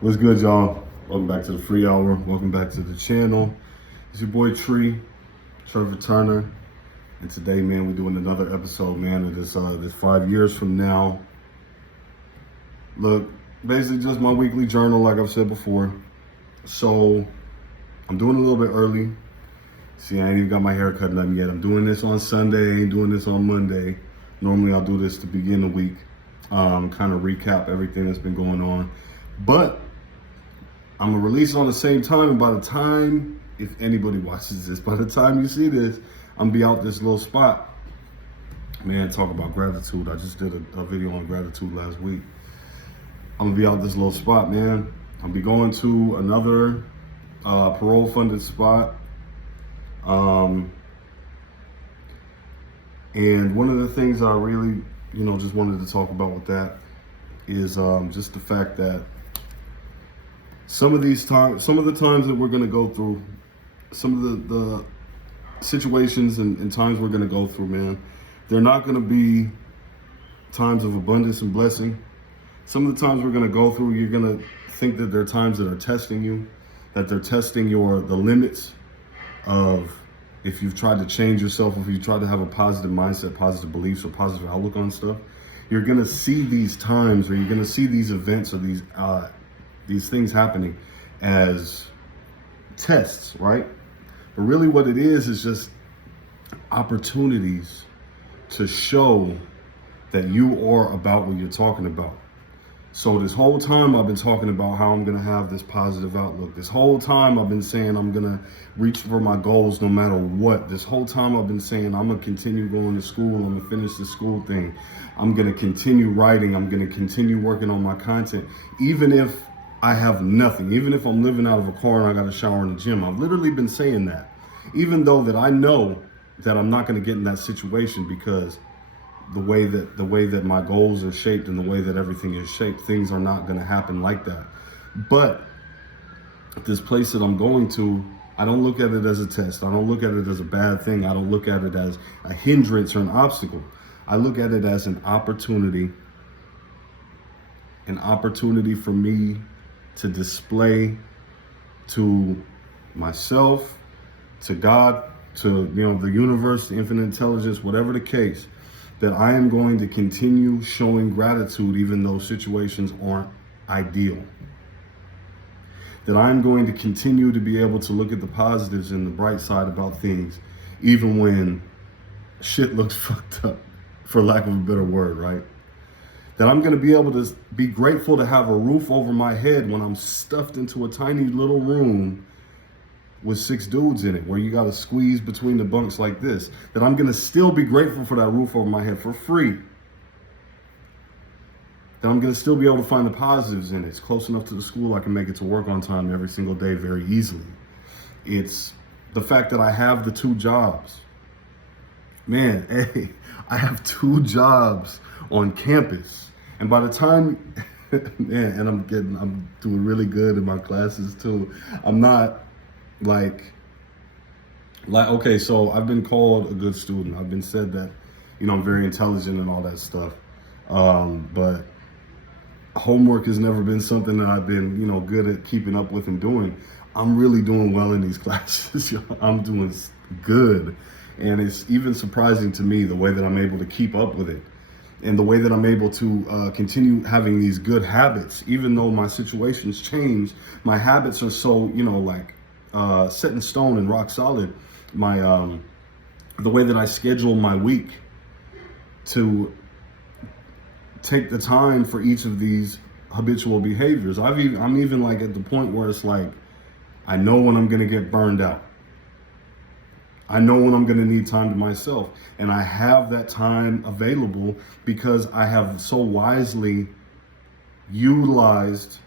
What's good, y'all? Welcome back to the free hour. Welcome back to the channel. It's your boy Trevor Turner. And today, man, we're doing another episode, man, of this 5 years from now. Look, basically just my weekly journal, like I've said before. So I'm doing it a little bit early. See, I ain't even got my hair cut nothing yet. I'm doing this on Sunday, I ain't doing this on Monday. Normally I'll do this to begin the week. Kind of recap everything that's been going on. But I'm gonna release it on the same time, and by the time, if anybody watches this, by the time you see this, I'm gonna be out this little spot. Man, talk about gratitude. I just did a video on gratitude last week. I'm gonna be out this little spot, man. I'll be going to another parole funded spot. And one of the things I really, just wanted to talk about with that is just the fact that some of the times that we're going to go through, some of the situations and times we're going to go through, man, they're not going to be times of abundance and blessing. Some of the times we're going to go through, you're going to think that they're times that are testing you, that they're testing the limits of if you've tried to change yourself, if you try to have a positive mindset, positive beliefs, or positive outlook on stuff. You're going to see these times, or you're going to see these events, or these things happening as tests, right? But really what it is just opportunities to show that you are about what you're talking about. So this whole time I've been talking about how I'm gonna have this positive outlook. This whole time I've been saying I'm gonna reach for my goals no matter what. This whole time I've been saying I'm gonna continue going to school, I'm gonna finish the school thing. I'm gonna continue writing, I'm gonna continue working on my content. Even if I have nothing, even if I'm living out of a car and I got a shower in the gym. I've literally been saying that. Even though that I know that I'm not gonna get in that situation because the way that my goals are shaped and the way that everything is shaped, things are not going to happen like that. But this place that I'm going to, I don't look at it as a test. I don't look at it as a bad thing. I don't look at it as a hindrance or an obstacle. I look at it as an opportunity for me to display to myself, to God, to the universe, the infinite intelligence, whatever the case, that I am going to continue showing gratitude even though situations aren't ideal. That I'm going to continue to be able to look at the positives and the bright side about things, even when shit looks fucked up, for lack of a better word, right? That I'm going to be able to be grateful to have a roof over my head when I'm stuffed into a tiny little room with 6 dudes in it, where you got to squeeze between the bunks like this. That I'm going to still be grateful for that roof over my head for free. That I'm going to still be able to find the positives in it. It's close enough to the school I can make it to work on time every single day very easily. It's the fact that I have the 2 jobs. Man, hey, I have 2 jobs on campus. And by the time, man, and I'm doing really good in my classes too. I'm not like, okay, so I've been called a good student. I've been said that, I'm very intelligent and all that stuff. But homework has never been something that I've been, good at keeping up with and doing. I'm really doing well in these classes. I'm doing good. And it's even surprising to me the way that I'm able to keep up with it. And the way that I'm able to continue having these good habits, even though my situations change, my habits are so, set in stone and rock solid. My the way that I schedule my week to take the time for each of these habitual behaviors. I'm even like at the point where it's like, I know when I'm gonna get burned out. I know when I'm gonna need time to myself, and I have that time available because I have so wisely utilized,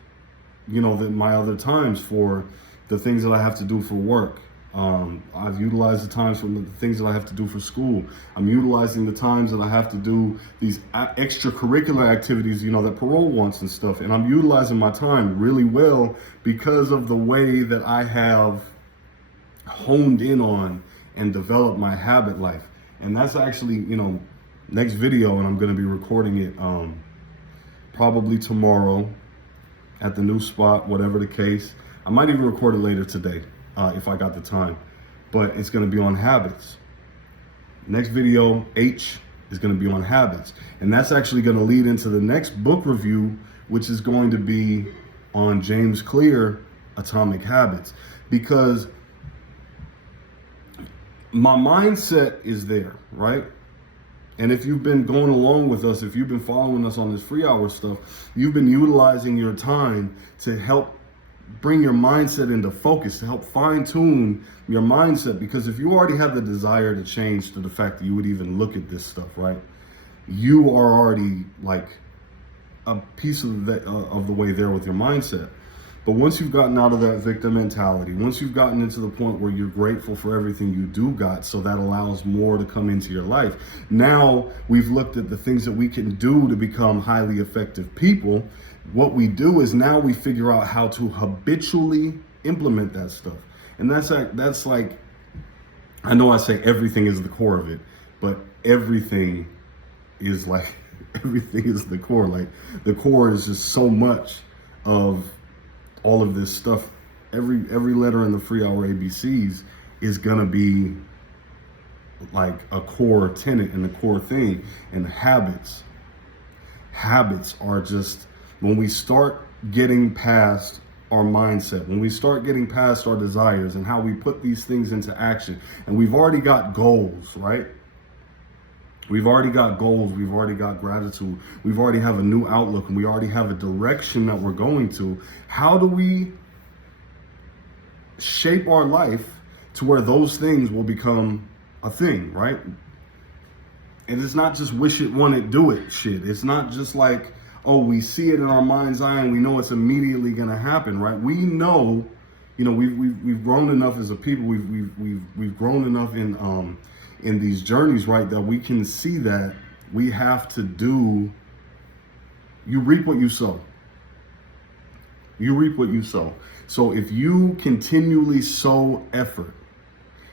my other times for the things that I have to do for work. I've utilized the times for the things that I have to do for school. I'm utilizing the times that I have to do these extracurricular activities, that parole wants and stuff. And I'm utilizing my time really well because of the way that I have honed in on and developed my habit life. And that's actually, next video, and I'm going to be recording it probably tomorrow. at the new spot, whatever the case. I might even record it later today if I got the time, but it's going to be on habits. Next video, H, is going to be on habits. And that's actually going to lead into the next book review, which is going to be on James Clear, Atomic Habits, because my mindset is there, right? And if you've been going along with us, if you've been following us on this free hour stuff, you've been utilizing your time to help bring your mindset into focus, to help fine tune your mindset. Because if you already have the desire to change to the fact that you would even look at this stuff, right? You are already like a piece of the way there with your mindset. But once you've gotten out of that victim mentality, once you've gotten into the point where you're grateful for everything you do got, so that allows more to come into your life. Now we've looked at the things that we can do to become highly effective people. What we do is now we figure out how to habitually implement that stuff. And that's like, I know I say everything is the core of it, but everything is like, everything is the core. Like the core is just so much of all of this stuff. Every letter in the free hour ABCs is gonna be like a core tenet and the core thing. And habits are just, when we start getting past our mindset, when we start getting past our desires and how we put these things into action, and we've already got goals, right? We've already got goals, we've already got gratitude, we've already have a new outlook, and we already have a direction that we're going to. How do we shape our life to where those things will become a thing, right? And it's not just wish it, want it, do it shit. It's not just like, oh, we see it in our mind's eye and we know it's immediately gonna happen, right? We know, you know, we've grown enough as a people, we've grown enough in these journeys, right, that we can see that we have to do, you reap what you sow. You reap what you sow. So if you continually sow effort,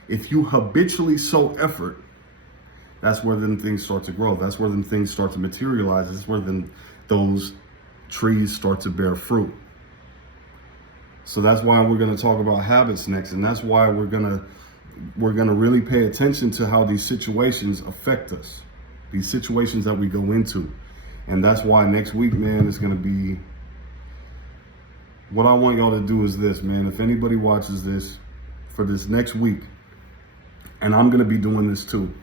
if you habitually sow effort, that's where then things start to grow. That's where then things start to materialize. That's where then those trees start to bear fruit. So that's why we're going to talk about habits next. And that's why we're going to really pay attention to how these situations affect us, these situations that we go into. And that's why next week, man, is going to be, what I want y'all to do is this, man. If anybody watches this for this next week, and I'm going to be doing this too,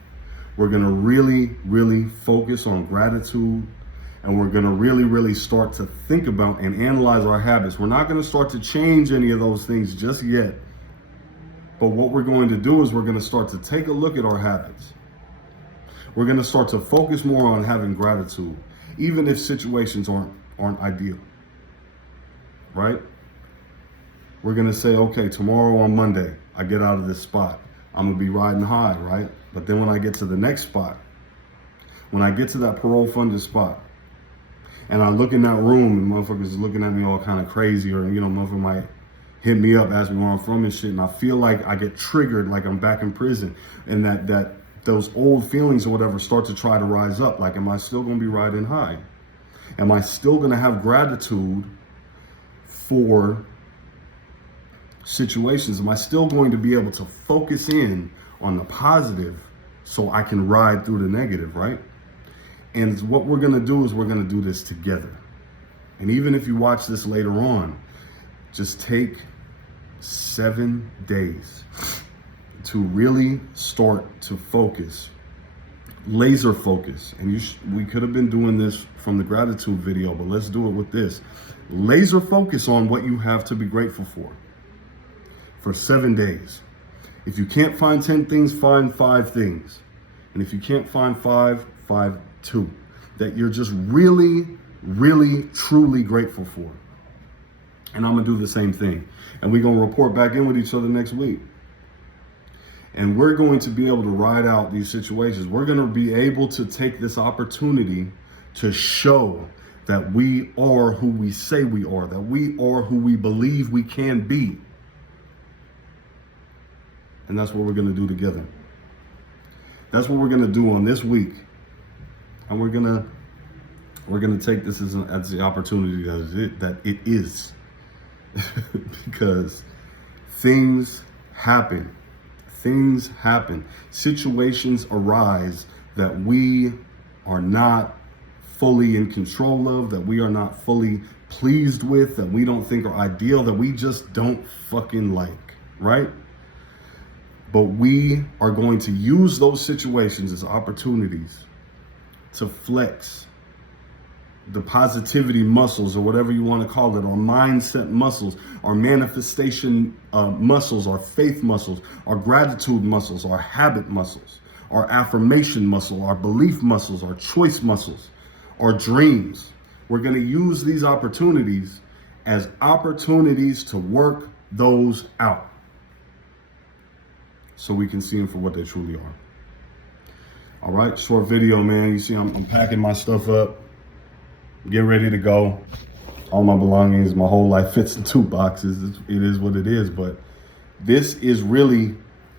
we're going to really, really focus on gratitude. And we're going to really, really start to think about and analyze our habits. We're not going to start to change any of those things just yet. But what we're going to do is we're going to start to take a look at our habits. We're going to start to focus more on having gratitude, even if situations aren't ideal, right? We're going to say, okay, tomorrow on Monday, I get out of this spot. I'm going to be riding high, right? But then when I get to the next spot, when I get to that parole funded spot, and I look in that room and motherfuckers is looking at me all kind of crazy, or, you know, motherfucker might hit me up, ask me where I'm from and shit, and I feel like I get triggered, like I'm back in prison, and that those old feelings or whatever start to try to rise up. Like, am I still going to be riding high? Am I still going to have gratitude for situations? Am I still going to be able to focus in on the positive so I can ride through the negative, right? And what we're going to do is we're going to do this together. And even if you watch this later on, just take 7 days to really start to focus, laser focus. And we could have been doing this from the gratitude video, but let's do it with this. Laser focus on what you have to be grateful for 7 days. If you can't find 10 things, find 5 things. And if you can't find 5, find 2 that you're just really, really, truly grateful for. And I'm gonna do the same thing. And we're gonna report back in with each other next week. And we're going to be able to ride out these situations. We're gonna be able to take this opportunity to show that we are who we say we are, that we are who we believe we can be. And that's what we're gonna do together. That's what we're gonna do on this week. And we're gonna We're going to take this as the opportunity that it is. Because things happen. Things happen. Situations arise that we are not fully in control of, that we are not fully pleased with, that we don't think are ideal, that we just don't fucking like, right? But we are going to use those situations as opportunities to flex the positivity muscles, or whatever you want to call it, our mindset muscles, our manifestation muscles, our faith muscles, our gratitude muscles, our habit muscles, our affirmation muscle, our belief muscles, our choice muscles, our dreams. We're going to use these opportunities as opportunities to work those out so we can see them for what they truly are. All right, short video, man. You see I'm packing my stuff up, get ready to go. All my belongings, my whole life fits in 2 boxes. It is what it is, but this is really,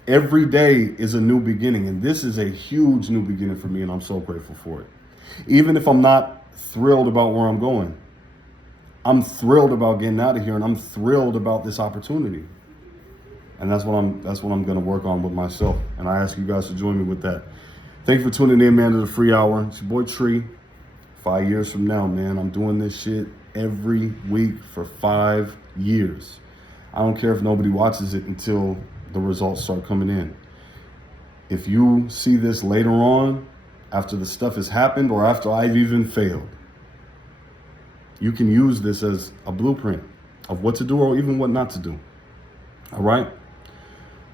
every day is a new beginning, and this is a huge new beginning for me, and I'm so grateful for it. Even if I'm not thrilled about where I'm going, I'm thrilled about getting out of here, and I'm thrilled about this opportunity. And that's what I'm going to work on with myself. And I ask you guys to join me with that. Thank you for tuning in, man, to the Free Hour. It's your boy Tree. 5 years from now, man, I'm doing this shit every week for 5 years. I don't care if nobody watches it until the results start coming in. If you see this later on, after the stuff has happened or after I've even failed, you can use this as a blueprint of what to do or even what not to do. All right?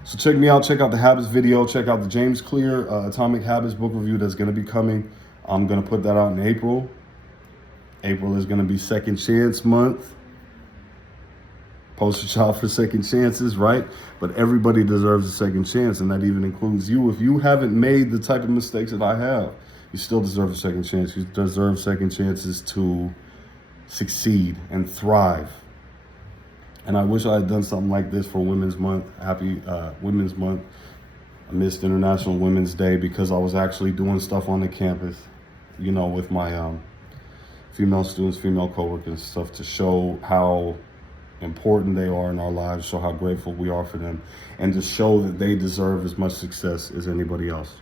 So check me out. Check out the Habits video. Check out the James Clear Atomic Habits book review that's going to be coming. I'm going to put that out in April. April is going to be Second Chance Month. Poster child for second chances, right? But everybody deserves a second chance, and that even includes you. If you haven't made the type of mistakes that I have, you still deserve a second chance. You deserve second chances to succeed and thrive. And I wish I had done something like this for Women's Month. Happy Women's Month. I missed International Women's Day because I was actually doing stuff on the campus, you know, with my female students, female coworkers and stuff, to show how important they are in our lives, show how grateful we are for them, and to show that they deserve as much success as anybody else.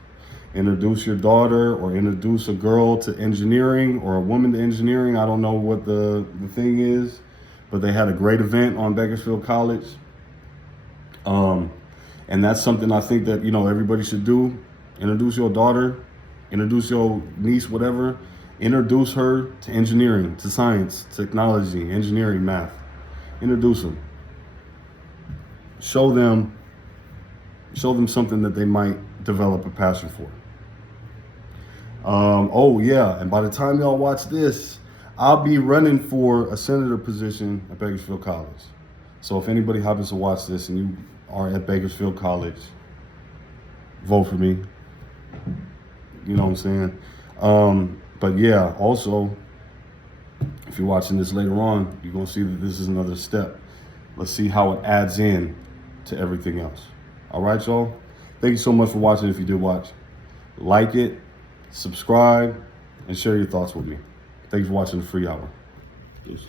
Introduce your daughter or introduce a girl to engineering or a woman to engineering. I don't know what the thing is, but they had a great event on Bakersfield College. And that's something I think that, you know, everybody should do. Introduce your daughter, introduce your niece, whatever. Introduce her to engineering, to science, technology, engineering, math. Introduce them. Show them something that they might develop a passion for. Oh yeah, and by the time y'all watch this, I'll be running for a senator position at Bakersfield College. So if anybody happens to watch this and you are at Bakersfield College, vote for me. You know what I'm saying? But yeah, also, if you're watching this later on, you're going to see that this is another step. Let's see how it adds in to everything else. All right, y'all? Thank you so much for watching. If you did watch, like it, subscribe, and share your thoughts with me. Thanks for watching the Free Hour. Peace.